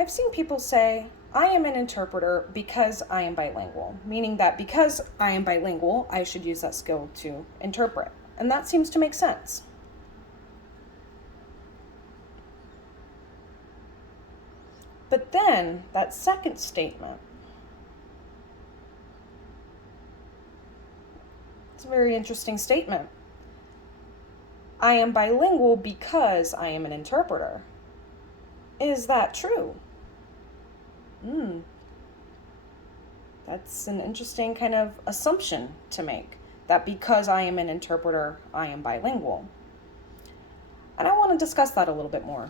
I've seen people say, I am an interpreter because I am bilingual, meaning that because I am bilingual, I should use that skill to interpret. And that seems to make sense. But then, that second statement, it's a very interesting statement. I am bilingual because I am an interpreter. Is that true? That's an interesting kind of assumption to make, that because I am an interpreter, I am bilingual. And I want to discuss that a little bit more.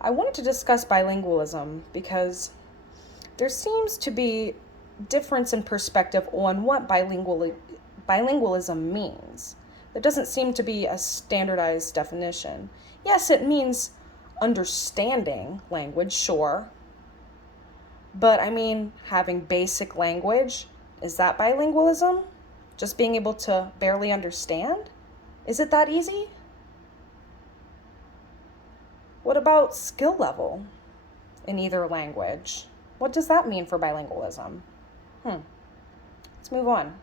I wanted to discuss bilingualism because there seems to be difference in perspective on what bilingualism means. There doesn't seem to be a standardized definition. Yes, it means understanding language, sure. But I mean, having basic language, is that bilingualism? Just being able to barely understand? Is it that easy? What about skill level in either language? What does that mean for bilingualism? Let's move on.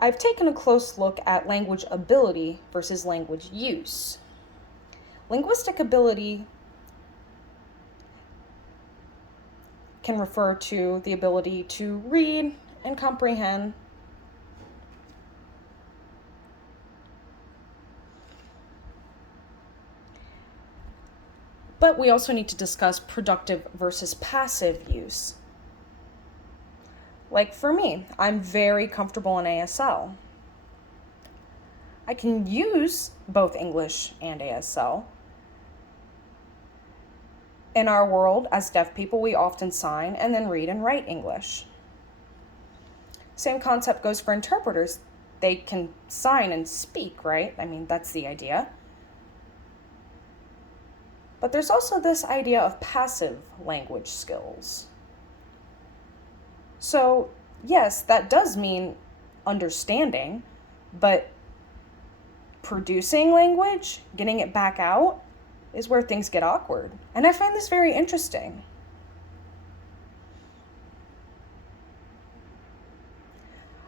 I've taken a close look at language ability versus language use. Linguistic ability can refer to the ability to read and comprehend. But we also need to discuss productive versus passive use. Like for me, I'm very comfortable in ASL. I can use both English and ASL. In our world, as deaf people, we often sign and then read and write English. Same concept goes for interpreters. They can sign and speak, right? I mean, that's the idea. But there's also this idea of passive language skills. So, yes, that does mean understanding, but producing language, getting it back out, is where things get awkward. And I find this very interesting.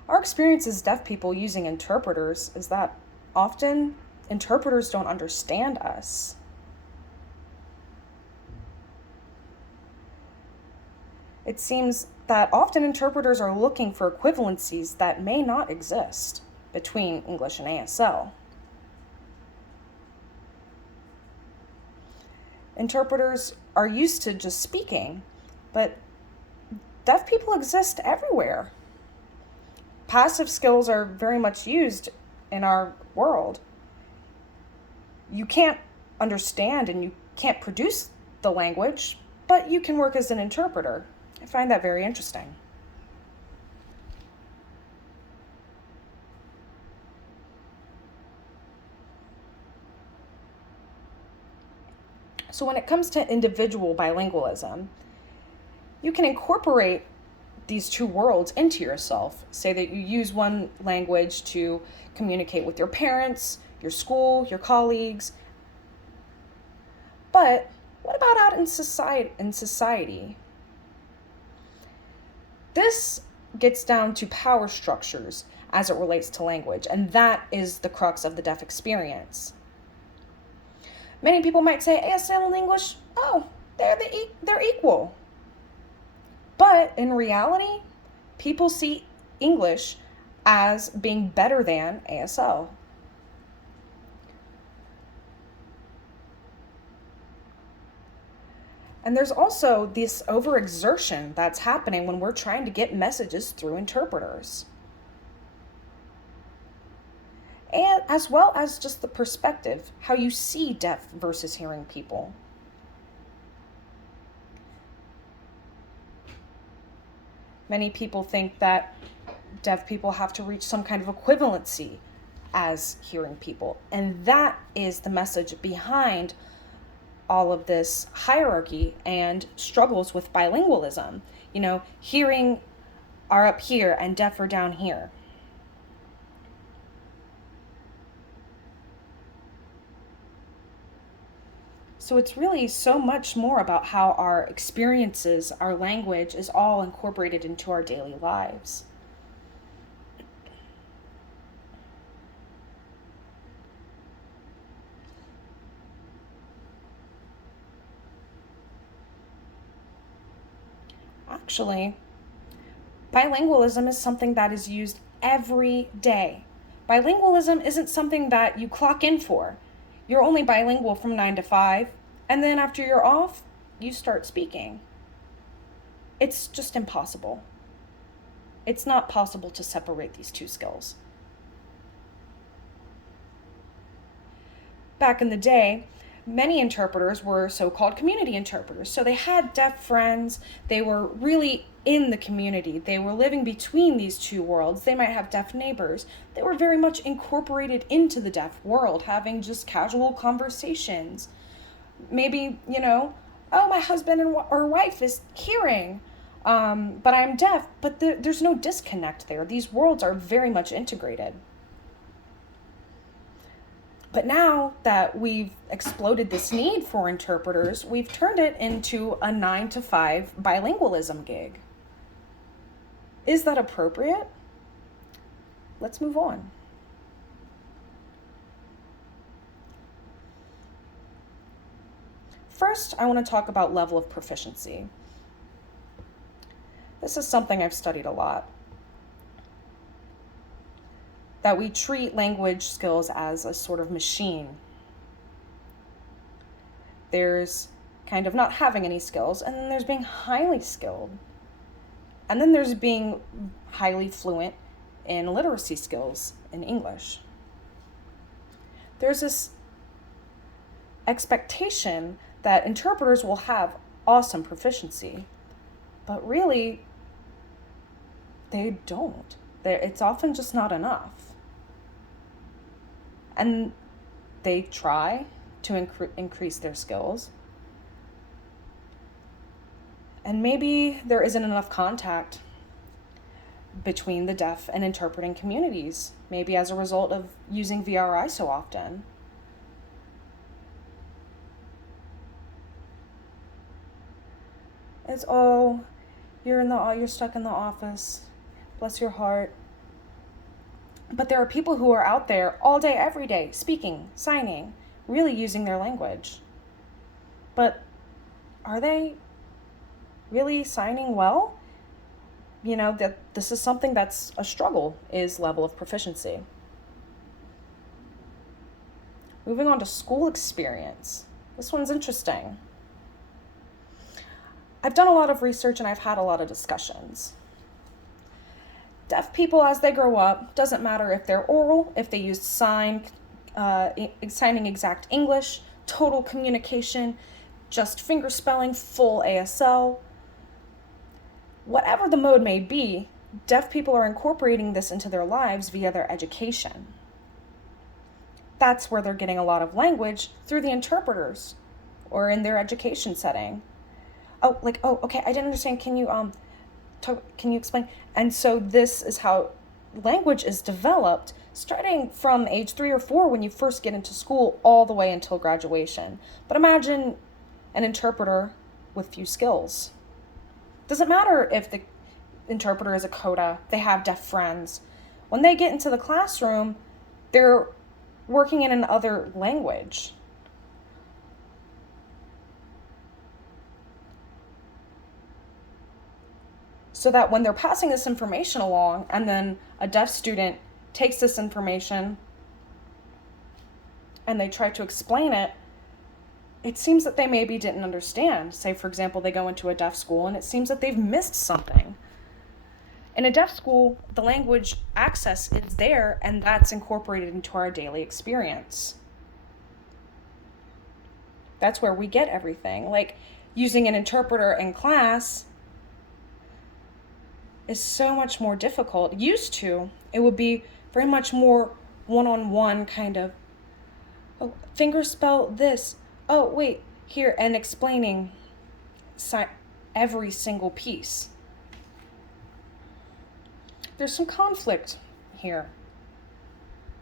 Our experience as deaf people using interpreters is that often interpreters don't understand us. It seems that often interpreters are looking for equivalencies that may not exist between English and ASL. Interpreters are used to just speaking, but deaf people exist everywhere. Passive skills are very much used in our world. You can't understand and you can't produce the language, but you can work as an interpreter. I find that very interesting. So when it comes to individual bilingualism, you can incorporate these two worlds into yourself. Say that you use one language to communicate with your parents, your school, your colleagues. But what about out in society? This gets down to power structures as it relates to language, and that is the crux of the deaf experience. Many people might say ASL and English, oh, they're equal. But in reality, people see English as being better than ASL. And there's also this overexertion that's happening when we're trying to get messages through interpreters. And as well as just the perspective, how you see deaf versus hearing people. Many people think that deaf people have to reach some kind of equivalency as hearing people. And that is the message behind all of this hierarchy and struggles with bilingualism. Hearing are up here and deaf are down here. So it's really so much more about how our experiences, our language is all incorporated into our daily lives. Actually, bilingualism is something that is used every day. Bilingualism isn't something that you clock in for. You're only bilingual from 9 to 5, and then after you're off, you start speaking. It's just impossible. It's not possible to separate these two skills. Back in the day, many interpreters were so-called community interpreters. So they had deaf friends. They were really in the community. They were living between these two worlds. They might have deaf neighbors. They were very much incorporated into the deaf world, having just casual conversations. Maybe, oh, my husband or wife is hearing, but I'm deaf. But there's no disconnect there. These worlds are very much integrated. But now that we've exploded this need for interpreters, we've turned it into a 9 to 5 bilingualism gig. Is that appropriate? Let's move on. First, I want to talk about level of proficiency. This is something I've studied a lot. That we treat language skills as a sort of machine. There's kind of not having any skills, and then there's being highly skilled. And then there's being highly fluent in literacy skills in English. There's this expectation that interpreters will have awesome proficiency, but really, they don't. It's often just not enough. And they try to increase their skills. And maybe there isn't enough contact between the deaf and interpreting communities, maybe as a result of using VRI so often. It's, oh, you're stuck in the office. Bless your heart. But there are people who are out there all day, every day, speaking, signing, really using their language. But are they really signing well? That this is something that's a struggle, is level of proficiency. Moving on to school experience. This one's interesting. I've done a lot of research and I've had a lot of discussions. Deaf people, as they grow up, doesn't matter if they're oral, if they use signing exact English, total communication, just finger spelling, full ASL. Whatever the mode may be, deaf people are incorporating this into their lives via their education. That's where they're getting a lot of language through the interpreters or in their education setting. Okay, I didn't understand. Can you explain? And so this is how language is developed, starting from age 3 or 4 when you first get into school all the way until graduation. But imagine an interpreter with few skills. Doesn't matter if the interpreter is a coda, they have deaf friends. When they get into the classroom, they're working in another language. So that when they're passing this information along and then a deaf student takes this information and they try to explain it, it seems that they maybe didn't understand. Say, for example, they go into a deaf school and it seems that they've missed something. In a deaf school, the language access is there and that's incorporated into our daily experience. That's where we get everything. Like using an interpreter in class is so much more difficult. Used to, it would be very much more one-on-one kind of, oh, finger spell this. Oh, wait, here and explaining every single piece. There's some conflict here.